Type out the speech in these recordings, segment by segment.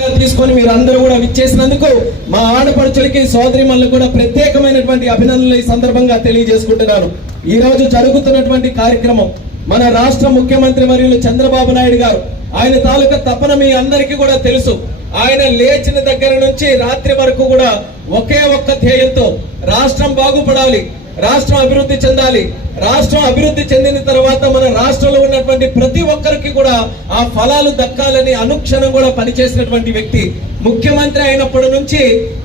తీసుకొని మీరందరూ కూడా విచ్చేసినందుకు మా ఆడపడుచులకి సోదరిమణులకు కూడా ప్రత్యేకమైనటువంటి అభినందనలు ఈ సందర్భంగా తెలియజేసుకుంటున్నాను. ఈ రోజు జరుగుతున్నటువంటి కార్యక్రమం మన రాష్ట్ర ముఖ్యమంత్రి వర్యులు చంద్రబాబు నాయుడు గారు ఆయన తాలూకా తపన మీ అందరికీ కూడా తెలుసు. ఆయన లేచిన దగ్గర నుంచి రాత్రి వరకు కూడా ఒకే ఒక్క ధ్యేయంతో రాష్ట్రం బాగుపడాలి, రాష్ట్రం అభివృద్ధి చెందాలి, రాష్ట్రం అభివృద్ధి చెందిన తర్వాత మన రాష్ట్రంలో ఉన్నటువంటి ప్రతి ఒక్కరికి కూడా ఆ ఫలాలు దక్కాలని అనుక్షణం కూడా పనిచేసినటువంటి వ్యక్తి. ముఖ్యమంత్రి అయినప్పటి నుంచి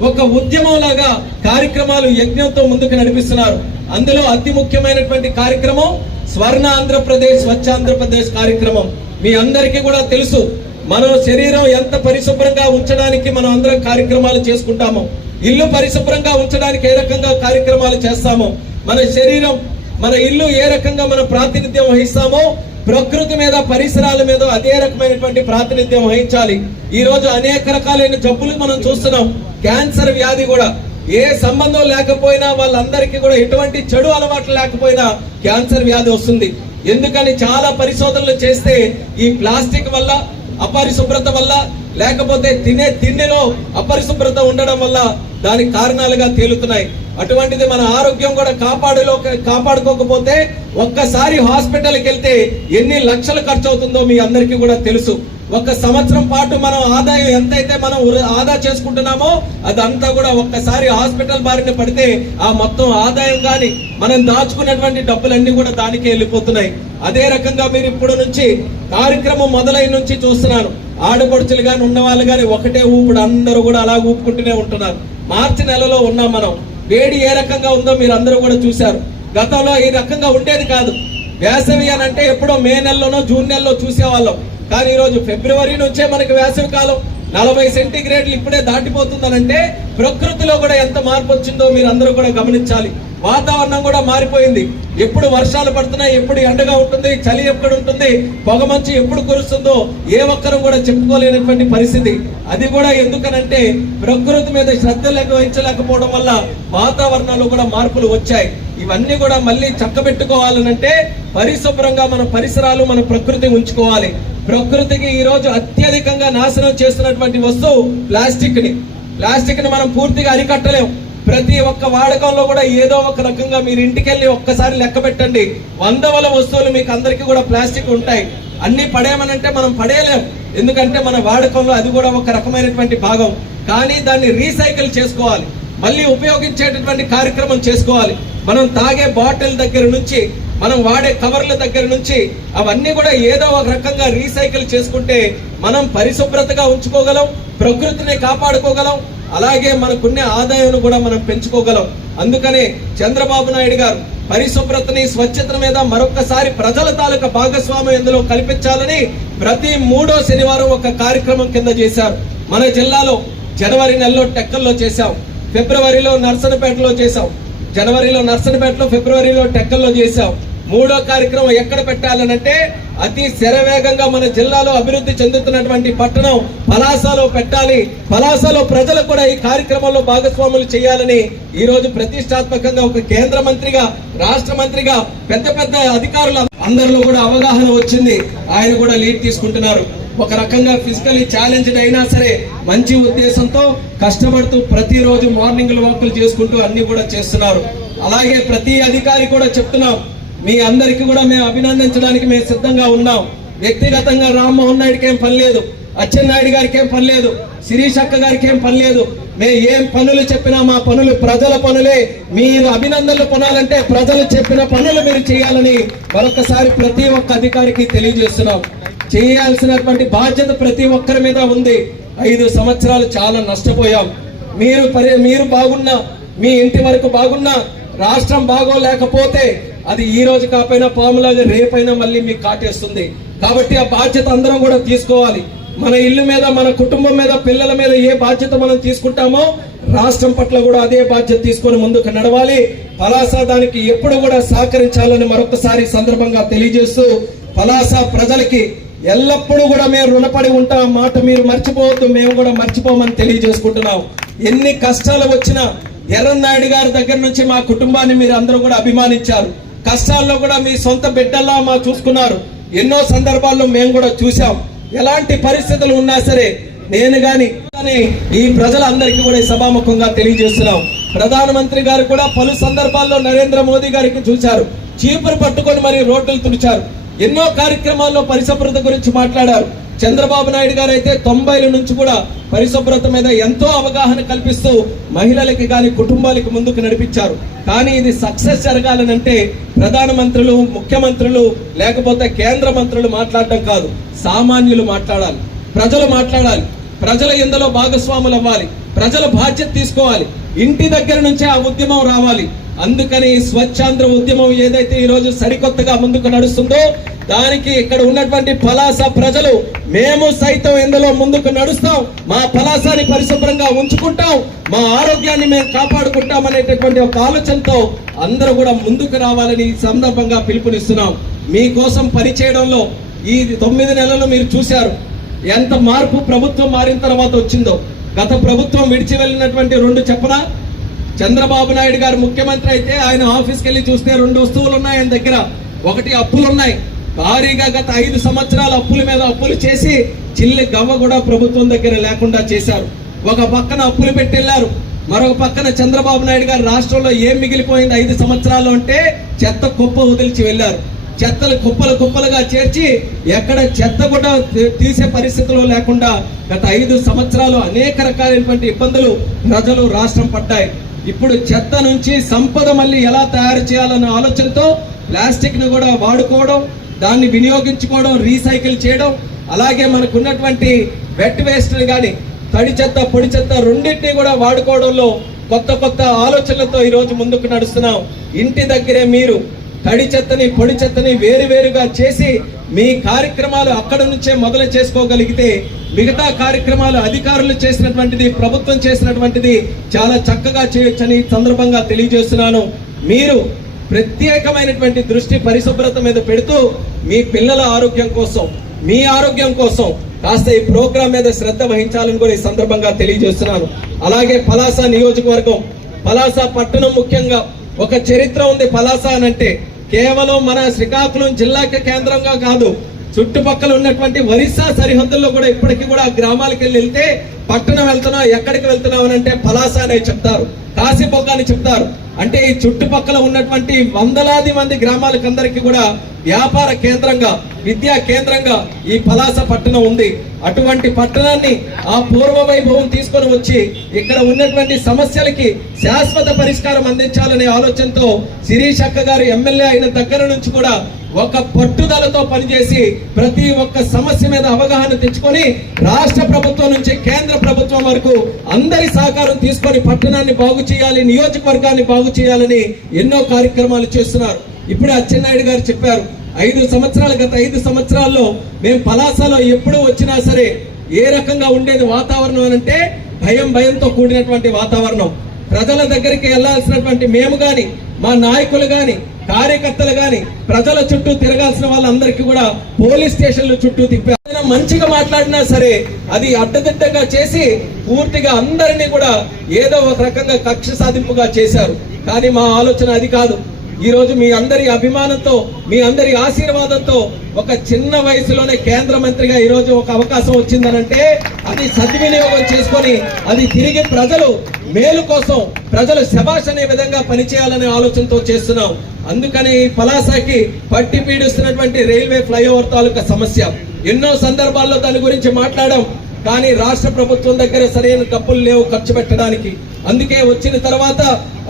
ఒక ఉద్యమం లాగా కార్యక్రమాలు యజ్ఞంతో ముందుకు నడిపిస్తున్నారు. అందులో అతి ముఖ్యమైనటువంటి కార్యక్రమం స్వర్ణ ఆంధ్రప్రదేశ్, స్వచ్ఛ ఆంధ్రప్రదేశ్ కార్యక్రమం. మీ అందరికీ కూడా తెలుసు, మనం శరీరం ఎంత పరిశుభ్రంగా ఉంచడానికి మనం అందరం కార్యక్రమాలు చేసుకుంటాము, ఇల్లు పరిశుభ్రంగా ఉంచడానికి ఏ రకంగా కార్యక్రమాలు చేస్తామో, మన శరీరం మన ఇల్లు ఏ రకంగా మన ప్రాతినిధ్యం వహిస్తామో ప్రకృతి మీద పరిసరాల మీద అదే రకమైనటువంటి ప్రాతినిధ్యం వహించాలి. ఈ రోజు అనేక రకాలైన జబ్బులు మనం చూస్తున్నాం. క్యాన్సర్ వ్యాధి కూడా ఏ సంబంధం లేకపోయినా వాళ్ళందరికీ కూడా ఎటువంటి చెడు అలవాట్లు లేకపోయినా క్యాన్సర్ వ్యాధి వస్తుంది. ఎందుకని చాలా పరిశోధనలు చేస్తే ఈ ప్లాస్టిక్ వల్ల, అపరిశుభ్రత వల్ల, లేకపోతే తినే తిండిలో అపరిశుభ్రత ఉండడం వల్ల దానికి కారణాలుగా తేలుతున్నాయి. అటువంటిది మన ఆరోగ్యం కూడా కాపాడుకోకపోతే ఒక్కసారి హాస్పిటల్కి వెళ్తే ఎన్ని లక్షలు ఖర్చు అవుతుందో మీ అందరికీ కూడా తెలుసు. ఒక సంవత్సరం పాటు మనం ఆదాయం ఎంతైతే మనం ఆదా చేసుకుంటున్నామో అదంతా కూడా ఒక్కసారి హాస్పిటల్ బారిన పడితే ఆ మొత్తం ఆదాయం కానీ మనం దాచుకున్నటువంటి డబ్బులన్నీ కూడా దానికే వెళ్ళిపోతున్నాయి. అదే రకంగా మీరు ఇప్పుడు నుంచి కార్యక్రమం మొదలైన నుంచి చూస్తున్నాను, ఆడపడుచులు కానీ ఉన్నవాళ్ళు కానీ ఒకటే ఊపుడు, అందరూ కూడా అలా ఊపుకుంటూనే ఉంటున్నారు. మార్చి నెలలో ఉన్నాం మనం. వేడి ఏ రకంగా ఉందో మీరు అందరూ కూడా చూశారు. గతంలో ఈ రకంగా ఉండేది కాదు. వేసవి అని అంటే ఎప్పుడో మే నెలలోనో జూన్ నెలలో చూసేవాళ్ళం. కానీ ఈరోజు ఫిబ్రవరి నుంచే మనకి వేసవి కాలం 40 సెంటీగ్రేడ్లు ఇప్పుడే దాటిపోతుందనంటే ప్రకృతిలో కూడా ఎంత మార్పు వచ్చిందో మీరు అందరూ కూడా గమనించాలి. వాతావరణం కూడా మారిపోయింది. ఎప్పుడు వర్షాలు పడుతున్నాయి, ఎప్పుడు ఎండగా ఉంటుంది, చలి ఎప్పుడు ఉంటుంది, పొగమంచు ఎప్పుడు కురుస్తుందో ఏ ఒక్కరు కూడా చెప్పుకోలేనటువంటి పరిస్థితి. అది కూడా ఎందుకనంటే ప్రకృతి మీద శ్రద్ధ వహించలేకపోవడం వల్ల వాతావరణంలో కూడా మార్పులు వచ్చాయి. ఇవన్నీ కూడా మళ్ళీ చక్కబెట్టుకోవాలనంటే పరిశుభ్రంగా మన పరిసరాలు, మన ప్రకృతి ఉంచుకోవాలి. ప్రకృతికి ఈ రోజు అత్యధికంగా నాశనం చేస్తున్నటువంటి వస్తువు ప్లాస్టిక్ ని మనం పూర్తిగా అరికట్టలేం. ప్రతి ఒక్క వాడకంలో కూడా ఏదో ఒక రకంగా మీరు ఇంటికెళ్ళి ఒక్కసారి లెక్క పెట్టండి, 100 వస్తువులు మీకు అందరికీ కూడా ప్లాస్టిక్ ఉంటాయి. అన్ని పడేయమనంటే మనం పడేయలేం, ఎందుకంటే మన వాడకంలో అది కూడా ఒక రకమైనటువంటి భాగం. కానీ దాన్ని రీసైకిల్ చేసుకోవాలి, మళ్ళీ ఉపయోగించేటటువంటి కార్యక్రమం చేసుకోవాలి. మనం తాగే బాటిల్ దగ్గర నుంచి, మనం వాడే కవర్ల దగ్గర నుంచి అవన్నీ కూడా ఏదో ఒక రకంగా రీసైకిల్ చేసుకుంటే మనం పరిశుభ్రతగా ఉంచుకోగలం, ప్రకృతిని కాపాడుకోగలం, అలాగే మనకున్న ఆదాయాన్ని కూడా మనం పెంచుకోగలం. అందుకనే చంద్రబాబు నాయుడు గారు పరిశుభ్రతని, స్వచ్ఛత మీద మరొకసారి ప్రజల తాలూకా భాగస్వామ్యం ఇందులో కల్పించాలని ప్రతి 3వ శనివారం ఒక కార్యక్రమం కింద చేశారు. మన జిల్లాలో జనవరి నెలలో టెక్కల్లో చేశాం, ఫిబ్రవరిలో నర్సనపేటలో చేశాం, జనవరిలో నర్సనపేటలో, ఫిబ్రవరిలో టెక్కల్లో చేశాం. 3వ కార్యక్రమం ఎక్కడ పెట్టాలనంటే అతి శరవేగంగా మన జిల్లాలో అభివృద్ధి చెందుతున్నటువంటి పట్టణం పలాసలో పెట్టాలి. పలాసలో ప్రజలకు కూడా ఈ కార్యక్రమంలో భాగస్వాములు చేయాలని ఈ రోజు ప్రతిష్టాత్మకంగా ఒక కేంద్ర మంత్రిగా, రాష్ట్ర మంత్రిగా పెద్ద పెద్ద అధికారులు అందరిలో కూడా అవగాహన వచ్చింది. ఆయన కూడా లీడ్ తీసుకుంటున్నారు. ఒక రకంగా ఫిజికల్లీ ఛాలెంజ్డ్ అయినా సరే మంచి ఉద్దేశంతో కష్టపడుతూ ప్రతిరోజు మార్నింగ్ వాకులు చేసుకుంటూ అన్ని కూడా చేస్తున్నారు. అలాగే ప్రతి అధికారి కూడా చెప్తున్నాం, మీ అందరికీ కూడా మేము అభినందించడానికి మేము సిద్ధంగా ఉన్నాం. వ్యక్తిగతంగా రామ్మోహన్ నాయుడికి ఏం పని లేదు, అచ్చెన్నాయుడు గారికి ఏం పని లేదు, శిరీష్ అక్క గారికి ఏం పని లేదు. మేము ఏం పనులు చెప్పినా మా పనులు ప్రజల పనులే. మీరు అభినందనలు పొందాలంటే ప్రజలు చెప్పిన పనులు మీరు చేయాలని మరొకసారి ప్రతి ఒక్క అధికారికి తెలియజేస్తున్నాం. చేయాల్సినటువంటి బాధ్యత ప్రతి ఒక్కరి మీద ఉంది. 5 సంవత్సరాలు చాలా నష్టపోయాం. మీరు బాగున్నా, మీ ఇంటి వరకు బాగున్నా, రాష్ట్రం బాగోలేకపోతే అది ఈ రోజు కాకపోయినా పాములాగా రేపైనా మళ్ళీ మీకు కాటేస్తుంది. కాబట్టి ఆ బాధ్యత అందరం కూడా తీసుకోవాలి. మన ఇల్లు మీద, మన కుటుంబం మీద, పిల్లల మీద ఏ బాధ్యత మనం తీసుకుంటామో రాష్ట్రం పట్ల కూడా అదే బాధ్యత తీసుకొని ముందుకు నడవాలి. పలాస దానికి ఎప్పుడు కూడా సహకరించాలని మరొకసారి సందర్భంగా తెలియజేస్తూ, పలాస ప్రజలకి ఎల్లప్పుడూ కూడా మేము రుణపడి ఉంటాం మాట మీరు మర్చిపోవద్దు, మేము కూడా మర్చిపోమని తెలియజేసుకుంటున్నాం. ఎన్ని కష్టాలు వచ్చినా ఎర్రన్నాయుడు గారి దగ్గర నుంచి మా కుటుంబాన్ని మీరు అందరూ కూడా అభిమానించారు. కష్టాల్లో కూడా మీ సొంత బిడ్డల్లా మా చూసుకున్నారు. ఎన్నో సందర్భాల్లో మేము కూడా చూసాం. ఎలాంటి పరిస్థితులు ఉన్నా సరే నేను గాని ఈ ప్రజలందరికీ కూడా ఈ సభాముఖంగా తెలియజేస్తున్నాం. ప్రధానమంత్రి గారు కూడా పలు సందర్భాల్లో నరేంద్ర మోదీ గారికి చూశారు, చీపురు పట్టుకొని మరి రోడ్లు తుడిచారు, ఎన్నో కార్యక్రమాల్లో పరిశుభ్రత గురించి మాట్లాడారు. చంద్రబాబు నాయుడు గారు అయితే 90ల నుంచి కూడా పరిశుభ్రత మీద ఎంతో అవగాహన కల్పిస్తూ మహిళలకి కానీ కుటుంబాలకు ముందుకు నడిపించారు. కానీ ఇది సక్సెస్ జరగాలనంటే ప్రధానమంత్రులు, ముఖ్యమంత్రులు లేకపోతే కేంద్ర మంత్రులు మాట్లాడడం కాదు, సామాన్యులు మాట్లాడాలి, ప్రజలు మాట్లాడాలి, ప్రజలు ఇందులో భాగస్వాములు అవ్వాలి, ప్రజల బాధ్యత తీసుకోవాలి, ఇంటి దగ్గర నుంచే ఆ ఉద్యమం రావాలి. అందుకని స్వచ్ఛాంధ్ర ఉద్యమం ఏదైతే ఈ రోజు సరికొత్తగా ముందుకు నడుస్తుందో దానికి ఇక్కడ ఉన్నటువంటి పలాస ప్రజలు మేము సైతం ఇందులో ముందుకు నడుస్తాం, మా పలాసాని పరిశుభ్రంగా ఉంచుకుంటాం, మా ఆరోగ్యాన్ని మేము కాపాడుకుంటాం అనేటటువంటి ఒక ఆలోచనతో అందరూ కూడా ముందుకు రావాలని ఈ సందర్భంగా పిలుపునిస్తున్నాం. మీకోసం పనిచేయడంలో ఈ 9 నెలలు మీరు చూశారు ఎంత మార్పు ప్రభుత్వం మారిన తర్వాత వచ్చిందో. గత ప్రభుత్వం విడిచి వెళ్ళినటువంటి 2 చెప్పనా? చంద్రబాబు నాయుడు గారు ముఖ్యమంత్రి అయితే ఆయన ఆఫీస్కి వెళ్ళి చూస్తే 2 వస్తువులు ఉన్నాయి ఆయన దగ్గర. ఒకటి అప్పులు ఉన్నాయి, భారీగా గత 5 సంవత్సరాలు అప్పుల మీద అప్పులు చేసి చిల్లి గవ్వ కూడా ప్రభుత్వం దగ్గర లేకుండా చేశారు. ఒక పక్కన అప్పులు పెట్టెళ్లారు, మరొక పక్కన చంద్రబాబు నాయుడు గారు రాష్ట్రంలో ఏం మిగిలిపోయింది 5 సంవత్సరాలు అంటే చెత్త కుప్ప వదిలిచి వెళ్లారు. చెత్తలు కుప్పలు కుప్పలుగా చేర్చి ఎక్కడ చెత్త కూడా తీసే పరిస్థితిలో లేకుండా గత 5 సంవత్సరాలు అనేక రకాలైనటువంటి ఇబ్బందులు ప్రజలు రాష్ట్రం పడ్డాయి. ఇప్పుడు చెత్త నుంచి సంపద మళ్ళీ ఎలా తయారు చేయాలన్న ఆలోచనతో ప్లాస్టిక్ ను కూడా వాడుకోవడం, దాన్ని వినియోగించుకోవడం, రీసైకిల్ చేయడం, అలాగే మనకున్నటువంటి వెట్ వేస్ట్ కానీ తడి చెత్త పొడి చెత్త రెండింటినీ కూడా వాడుకోవడంలో కొత్త కొత్త ఆలోచనలతో ఈరోజు ముందుకు నడుస్తున్నాం. ఇంటి దగ్గరే మీరు తడి చెత్తని పొడి చెత్తని వేరువేరుగా చేసి మీ కార్యక్రమాలు అక్కడ నుంచే మొదలు చేసుకోగలిగితే మిగతా కార్యక్రమాలు అధికారులు చేసినటువంటిది, ప్రభుత్వం చేసినటువంటిది చాలా చక్కగా చేయొచ్చని సందర్భంగా తెలియజేస్తున్నాను. మీరు ప్రత్యేకమైనటువంటి దృష్టి పరిశుభ్రత మీద పెడుతూ మీ పిల్లల ఆరోగ్యం కోసం, మీ ఆరోగ్యం కోసం కాస్త ఈ ప్రోగ్రాం మీద శ్రద్ధ వహించాలని కూడా ఈ సందర్భంగా తెలియజేస్తున్నాను. అలాగే పలాస నియోజకవర్గం, పలాస పట్టణం ముఖ్యంగా ఒక చరిత్ర ఉంది. పలాస అనంటే కేవలం మన శ్రీకాకుళం జిల్లాకి కేంద్రంగా కాదు, చుట్టుపక్కల ఉన్నటువంటి ఒరిస్సా సరిహద్దుల్లో కూడా ఇప్పటికీ కూడా గ్రామాలకు వెళ్తే పట్టణం వెళ్తున్నావు, ఎక్కడికి వెళ్తున్నావు అని అంటే పలాస అనే చెప్తారు, కాశీబొగ్గ అని చెప్తారు. అంటే ఈ చుట్టుపక్కల ఉన్నటువంటి వందలాది మంది గ్రామాలకందరికీ కూడా వ్యాపార కేంద్రంగా, విద్యా కేంద్రంగా ఈ పలాస పట్టణం ఉంది. అటువంటి పట్టణాన్ని ఆ పూర్వ వైభవం తీసుకొని వచ్చి ఇక్కడ ఉన్నటువంటి సమస్యలకి శాశ్వత పరిష్కారం అందించాలనే ఆలోచనతో శిరీష్ అక్క గారు ఎమ్మెల్యే అయిన దగ్గర నుంచి కూడా ఒక పట్టుదలతో పనిచేసి ప్రతి ఒక్క సమస్య మీద అవగాహన తెచ్చుకొని రాష్ట్ర ప్రభుత్వం నుంచి కేంద్ర ప్రభుత్వం వరకు అందరి సహకారం తీసుకొని పట్టణాన్ని బాగు చేయాలి, నియోజకవర్గాన్ని బాగు చేయాలని ఎన్నో కార్యక్రమాలు చేస్తున్నారు. ఇప్పుడే అచ్చెన్నాయుడు గారు చెప్పారు, గత 5 సంవత్సరాల్లో మేము పలాసలో ఎప్పుడు వచ్చినా సరే ఏ రకంగా ఉండేది వాతావరణం అంటే భయంతో కూడినటువంటి వాతావరణం. ప్రజల దగ్గరికి వెళ్లాల్సినటువంటి మేము గాని, మా నాయకులు గాని, కార్యకర్తలు గాని ప్రజల చుట్టూ తిరగాల్సిన వాళ్ళందరికీ కూడా పోలీస్ స్టేషన్ల చుట్టూ తిప్పారు. మంచిగా మాట్లాడినా సరే అది అడ్డదిడ్డగా చేసి పూర్తిగా అందరినీ కూడా ఏదో ఒక రకంగా కక్ష సాధింపుగా చేశారు. కానీ మా ఆలోచన అది కాదు. ఈ రోజు మీ అందరి అభిమానంతో, మీ అందరి ఆశీర్వాదంతో ఒక చిన్న వయసులోనే కేంద్ర మంత్రిగా ఈ రోజు ఒక అవకాశం వచ్చిందనంటే అది సద్వినియోగం చేసుకొని అది తిరిగి ప్రజలు మేలు కోసం, ప్రజలు శభాష్ అనే విధంగా పనిచేయాలనే ఆలోచనతో చేస్తున్నాం. అందుకని పలాసకి పట్టి పీడిస్తున్నటువంటి రైల్వే ఫ్లైఓవర్ తాలూకా సమస్య ఎన్నో సందర్భాల్లో దాని గురించి మాట్లాడాం. కానీ రాష్ట్ర ప్రభుత్వం దగ్గర సరైన డబ్బులు లేవు ఖర్చు పెట్టడానికి. అందుకే వచ్చిన తర్వాత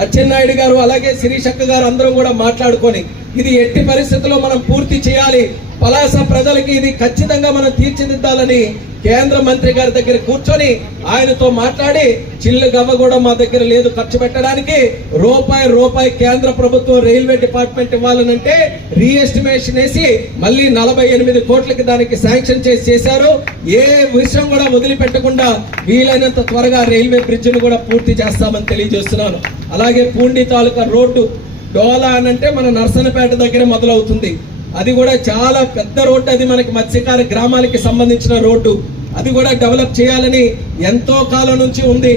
అచ్చెన్నాయుడు గారు అలాగే శిరీష్ అక్క గారు అందరం కూడా మాట్లాడుకొని ఇది ఎట్టి పరిస్థితుల్లో మనం పూర్తి చేయాలి, పలాస ప్రజలకి ఇది ఖచ్చితంగా మనం తీర్చిదిద్దాలని కేంద్ర మంత్రి గారి దగ్గర కూర్చొని ఆయనతో మాట్లాడి చిల్లు గవ్వ కూడా మా దగ్గర లేదు ఖర్చు పెట్టడానికి, రూపాయి కేంద్ర ప్రభుత్వం రైల్వే డిపార్ట్మెంట్ ఇవ్వాలనంటే రీఎస్టిమేషన్ వేసి మళ్ళీ 48 కోట్లకి దానికి శాంక్షన్ చేశారు. ఏ విషయం కూడా వదిలిపెట్టకుండా వీలైనంత త్వరగా రైల్వే బ్రిడ్జిని కూడా పూర్తి చేస్తామని తెలియజేస్తున్నాను. అలాగే పూండి తాలూకా రోడ్డు డోలా అనంటే మన నర్సనపేట దగ్గర మొదలవుతుంది. అది కూడా చాలా పెద్ద రోడ్డు, అది మనకి మత్స్యకార గ్రామాలకి సంబంధించిన రోడ్డు. అది కూడా డెవలప్ చేయాలని ఎంతో కాలం నుంచి ఉంది.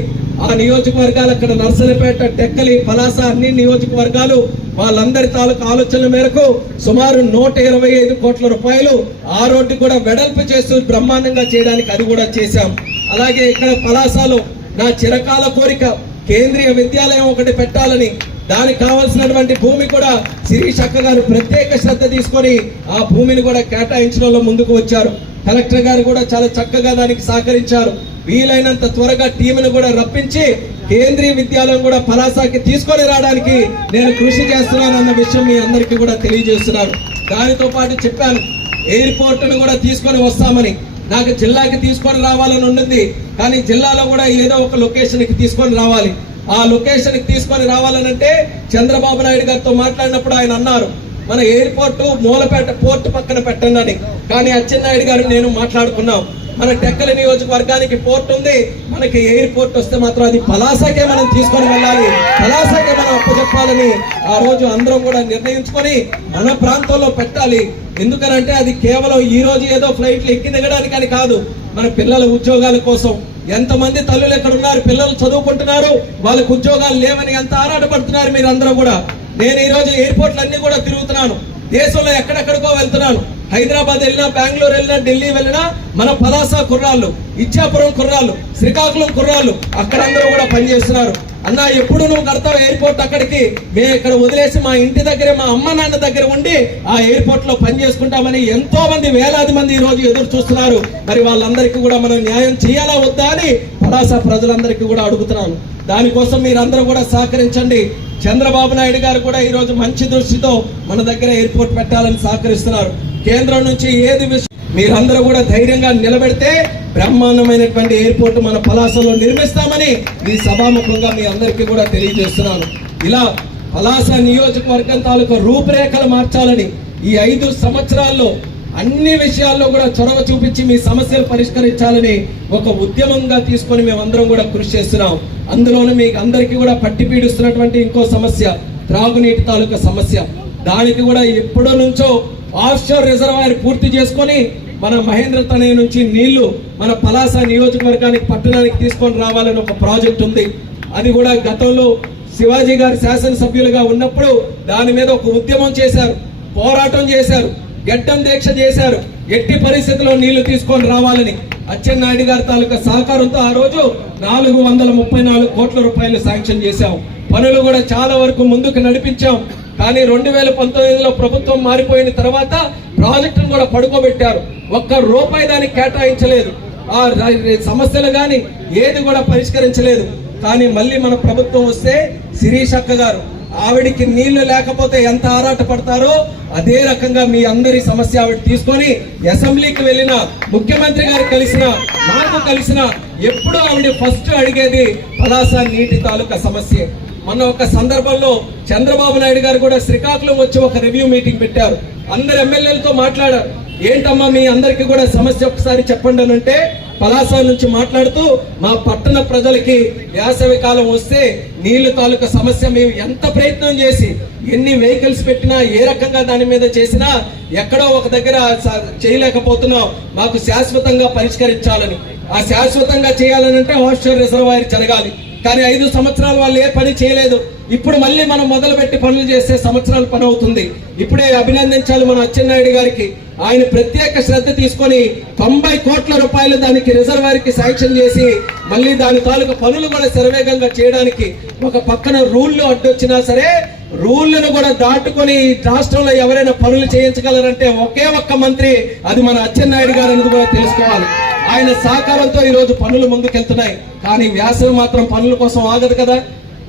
ఆ నియోజకవర్గాలు అక్కడ నర్సనపేట, టెక్కలి, పలాస అన్ని నియోజకవర్గాలు వాళ్ళందరి తాలూకు ఆలోచనల మేరకు సుమారు 125 కోట్ల రూపాయలు ఆ రోడ్డు కూడా వెడల్పు చేస్తూ బ్రహ్మాండంగా చేయడానికి అది కూడా చేశాం. అలాగే ఇక్కడ పలాసలో నా చిరకాల కోరిక కేంద్రీయ విద్యాలయం ఒకటి పెట్టాలని, దానికి కావాల్సినటువంటి భూమి కూడా శిరీష్ అక్క గారు ప్రత్యేక శ్రద్ధ తీసుకొని ఆ భూమిని కూడా కేటాయించడంలో ముందుకు వచ్చారు. కలెక్టర్ గారు కూడా చాలా చక్కగా దానికి సహకరించారు. వీలైనంత త్వరగా టీమును కూడా రప్పించి కేంద్రీయ విద్యాలయం కూడా పలాసకి తీసుకొని రావడానికి నేను కృషి చేస్తున్నాను అన్న విషయం మీ అందరికీ కూడా తెలియజేస్తున్నాను. దానితో పాటు చెప్పాను, ఎయిర్పోర్ట్ను కూడా తీసుకొని వస్తామని. నాకు జిల్లాకి తీసుకొని రావాలని ఉండింది, కానీ జిల్లాలో కూడా ఏదో ఒక లొకేషన్కి తీసుకొని రావాలి. ఆ లొకేషన్కి తీసుకొని రావాలనంటే చంద్రబాబు నాయుడు గారితో మాట్లాడినప్పుడు ఆయన అన్నారు, మన ఎయిర్పోర్ట్ మూలపేట పోర్ట్ పక్కన పెట్టండి అని. కానీ అచ్చెన్నాయుడు గారు నేను మాట్లాడుకున్నాం, మన టెక్కలి నియోజకవర్గానికి పోర్ట్ ఉంది, మనకి ఎయిర్పోర్ట్ వస్తే మాత్రం అది పలాసకే మనం తీసుకొని వెళ్ళాలి, పలాసకే మనం అప్పచెప్పాలని ఆ రోజు అందరం కూడా నిర్ణయించుకొని మన ప్రాంతంలో పెట్టాలి. ఎందుకనంటే అది కేవలం ఈ రోజు ఏదో ఫ్లైట్లు ఎక్కి దిగడానికి అని కాదు, మన పిల్లల ఉద్యోగాల కోసం. ఎంతమంది తల్లులు ఎక్కడ ఉన్నారు, పిల్లలు చదువుకుంటున్నారు, వాళ్ళకు ఉద్యోగాలు లేవని ఎంత ఆరాటపడుతున్నారు మీరు అందరూ కూడా. నేను ఈ రోజు ఎయిర్పోర్ట్లు అన్ని కూడా తిరుగుతున్నాను, దేశంలో ఎక్కడెక్కడికో వెళ్తున్నాను. హైదరాబాద్ వెళ్ళినా, బెంగళూరు వెళ్ళినా, ఢిల్లీ వెళ్ళినా మన పలాస కుర్రాళ్ళు, ఇచ్చాపురం కుర్రాళ్ళు, శ్రీకాకుళం కుర్రాళ్ళు అక్కడందరూ కూడా పనిచేస్తున్నారు. అన్న ఎప్పుడు నువ్వు కడతావు ఎయిర్పోర్ట్ అక్కడికి, మేము ఇక్కడ వదిలేసి మా ఇంటి దగ్గరే మా అమ్మ నాన్న దగ్గర ఉండి ఆ ఎయిర్పోర్ట్ లో పని చేసుకుంటామని ఎంతో మంది, వేలాది మంది ఈ రోజు ఎదురు చూస్తున్నారు. మరి వాళ్ళందరికీ కూడా మనం న్యాయం చేయాలా వద్దా అని పలాస ప్రజలందరికీ కూడా అడుగుతున్నాను. దానికోసం మీరందరూ కూడా సహకరించండి. చంద్రబాబు నాయుడు గారు కూడా ఈ రోజు మంచి దృష్టితో మన దగ్గర ఎయిర్పోర్ట్ పెట్టాలని సహకరిస్తున్నారు. కేంద్రం నుంచి ఏది మీరందరూ కూడా ధైర్యంగా నిలబెడితే బ్రహ్మాండమైనటువంటి ఎయిర్పోర్ట్ మన పలాసలో నిర్మిస్తామని ఈ సభాముఖంగా మీ అందరికీ కూడా తెలియజేస్తున్నాను. ఇలా పలాస నియోజకవర్గం తాలూకా రూపురేఖలు మార్చాలని ఈ 5 సంవత్సరాల్లో అన్ని విషయాల్లో కూడా చొరవ చూపించి మీ సమస్యలు పరిష్కరించాలని ఒక ఉద్యమంగా తీసుకొని మేమందరం కూడా కృషి చేస్తున్నాం. అందులోనూ మీకు అందరికీ కూడా పట్టి పీడిస్తున్నటువంటి ఇంకో సమస్య త్రాగునీటి తాలూకా సమస్య. దానికి కూడా ఎప్పుడో నుంచో ఆఫ్షోర్ రిజర్వాయర్ పూర్తి చేసుకొని మన మహేంద్ర తనయ నుంచి నీళ్లు మన పలాస నియోజకవర్గానికి పట్టణానికి తీసుకొని రావాలని ఒక ప్రాజెక్ట్ ఉంది. అది కూడా గతంలో శివాజీ గారు శాసనసభ్యులుగా ఉన్నప్పుడు దాని మీద ఒక ఉద్యమం చేశారు, పోరాటం చేశారు, గడ్డం దీక్ష చేశారు. ఎట్టి పరిస్థితుల్లో నీళ్లు తీసుకొని రావాలని అచ్చెన్నాయుడు గారి తాలూకా సహకారంతో ఆ రోజు 434 కోట్ల రూపాయలు శాంక్షన్ చేశాం. పనులు కూడా చాలా వరకు ముందుకు నడిపించాం. కానీ 2019లో ప్రభుత్వం మారిపోయిన తర్వాత ప్రాజెక్టును కూడా పడుకోబెట్టారు. ఒక్క రూపాయి దానికి కేటాయించలేదు. ఆ సమస్యలు కానీ ఏది కూడా పరిష్కరించలేదు. కానీ మళ్ళీ మన ప్రభుత్వం వస్తే శిరీష్ అక్క గారు, ఆవిడికి నీళ్లు లేకపోతే ఎంత ఆరాట పడతారో అదే రకంగా మీ అందరి సమస్య ఆవిడ తీసుకొని అసెంబ్లీకి వెళ్ళిన, ముఖ్యమంత్రి గారు కలిసిన, నాకు కలిసిన, ఎప్పుడు ఆవిడ ఫస్ట్ అడిగేది పలాస నీటి తాలూకా సమస్య. మొన్న ఒక సందర్భంలో చంద్రబాబు నాయుడు గారు కూడా శ్రీకాకుళం వచ్చి ఒక రివ్యూ మీటింగ్ పెట్టారు. అందరు ఎమ్మెల్యేలతో మాట్లాడారు. ఏంటమ్మా మీ అందరికీ కూడా సమస్య ఒకసారి చెప్పండి అని అంటే పలాస నుంచి మాట్లాడుతూ మా పట్టణ ప్రజలకి వేసవి కాలం వస్తే నీళ్లు తాలూకా సమస్య మేము ఎంత ప్రయత్నం చేసి ఎన్ని వెహికల్స్ పెట్టినా ఏ రకంగా దాని మీద చేసినా ఎక్కడో ఒక దగ్గర చేయలేకపోతున్నాం. మాకు శాశ్వతంగా పరిష్కరించాలని, ఆ శాశ్వతంగా చేయాలనంటే ఆఫ్షోర్ రిజర్వాయర్ జరగాలి. కానీ 5 సంవత్సరాలు వాళ్ళు ఏ పని చేయలేదు. ఇప్పుడు మళ్ళీ మనం మొదలుపెట్టి పనులు చేస్తే సంవత్సరాలు పని అవుతుంది. ఇప్పుడే అభినందించాలి మన అచ్చెన్నాయుడు గారికి. ఆయన ప్రత్యేక శ్రద్ధ తీసుకొని 90 కోట్ల రూపాయలు దానికి రిజర్వాయర్కి శాంక్షన్ చేసి మళ్ళీ దాని తాలూకు పనులు కూడా శరవేగంగా చేయడానికి, ఒక పక్కన రూళ్లు అడ్డొచ్చినా సరే రూళ్లను కూడా దాటుకొని రాష్ట్రంలో ఎవరైనా పనులు చేయించగలరంటే ఒకే ఒక్క మంత్రి, అది మన అచ్చెన్నాయుడు గారు అనేది కూడా తెలుసుకోవాలి. ఆయన సహకారంతో ఈ రోజు పనులు ముందుకెళ్తున్నాయి. కానీ వేసవి మాత్రం పనుల కోసం ఆగదు కదా.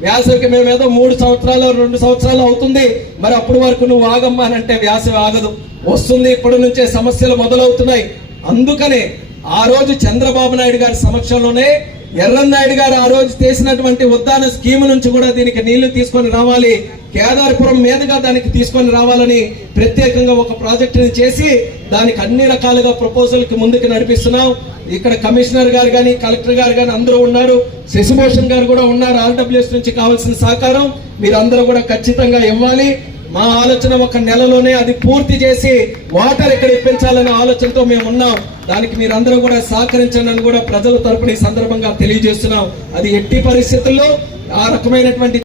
వేసవికి మేమేదో 3 సంవత్సరాలు 2 సంవత్సరాలు అవుతుంది, మరి అప్పటి వరకు నువ్వు ఆగమ్మా అని అంటే వేసవి ఆగదు, వస్తుంది. ఇప్పటి నుంచే సమస్యలు మొదలవుతున్నాయి. అందుకనే ఆ రోజు చంద్రబాబు నాయుడు గారి సమక్షంలోనే ఎర్రన్నాయుడు గారు ఆ రోజు చేసినటువంటి ఉద్దాన స్కీమ్ నుంచి కూడా దీనికి నీళ్లు తీసుకొని రావాలి, కేదార్పురం మీదుగా దానికి తీసుకొని రావాలని ప్రత్యేకంగా ఒక ప్రాజెక్టుని చేసి దానికి అన్ని రకాలుగా ప్రపోజల్కి ముందుకు నడిపిస్తున్నాం. ఇక్కడ కమిషనర్ గారు కానీ, కలెక్టర్ గారు కానీ అందరూ ఉన్నారు, శశిభూషణ్ గారు కూడా ఉన్నారు. ఆర్డబ్ల్యూఎస్ నుంచి కావాల్సిన సహకారం మీరందరూ కూడా ఖచ్చితంగా ఇవ్వాలి. మా ఆలోచన 1 నెలలోనే అది పూర్తి చేసి వాటర్ ఇక్కడ ఇప్పించాలనే ఆలోచనతో మేము ఉన్నాం. దానికి మీరందరూ కూడా సహకరించండి అని కూడా ప్రజల తరపున ఈ సందర్భంగా తెలియజేస్తున్నాం. అది ఎట్టి పరిస్థితుల్లో ఆ రకమైనటువంటి